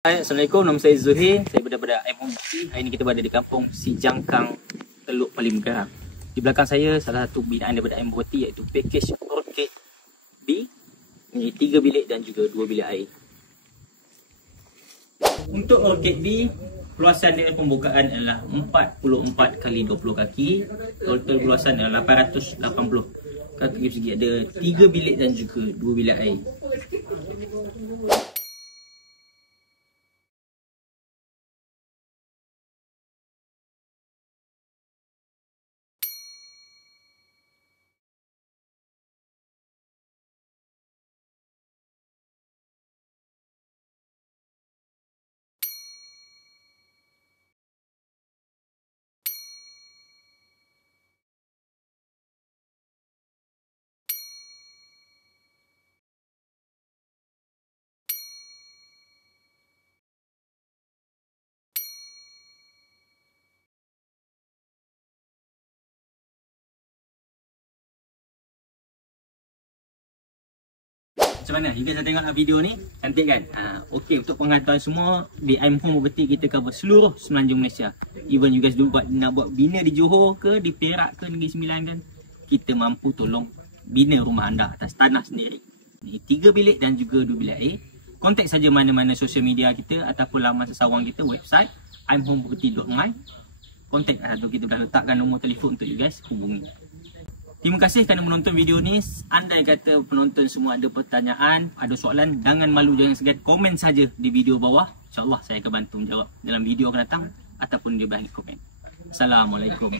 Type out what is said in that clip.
Hai, Assalamualaikum, nama saya Zuhir. Saya berada pada M Home. Hari ini kita berada di kampung Si Jangkang, Teluk Paling Megah. Di belakang saya salah satu binaan daripada M Property, iaitu pakej Orchid B. Ini 3 bilik dan juga 2 bilik air. Untuk Orchid B, luasan dia pembukaan adalah 44 x 20 kaki. Total luasan adalah 880 kaki persegi. Ada 3 bilik dan juga 2 bilik air. Macam mana? You guys dah tengok video ni? Cantik kan? Okey, untuk pengetahuan semua, di M Home Property kita cover seluruh Semenanjung Malaysia. Even you guys nak buat bina di Johor ke, di Perak ke, Negeri Sembilan kan, kita mampu tolong bina rumah anda atas tanah sendiri. Ni 3 bilik dan juga 2 bilik air. Kontak saja mana-mana sosial media kita ataupun laman sesawang kita, website imhomeproperty.my. Kontak atau kita dah letakkan nombor telefon untuk you guys hubungi. Terima kasih kerana menonton video ni. Andai kata penonton semua ada pertanyaan, ada soalan, jangan malu, jangan segan, komen saja di video bawah. InsyaAllah saya akan bantu menjawab dalam video akan datang ataupun di bahagian komen. Assalamualaikum.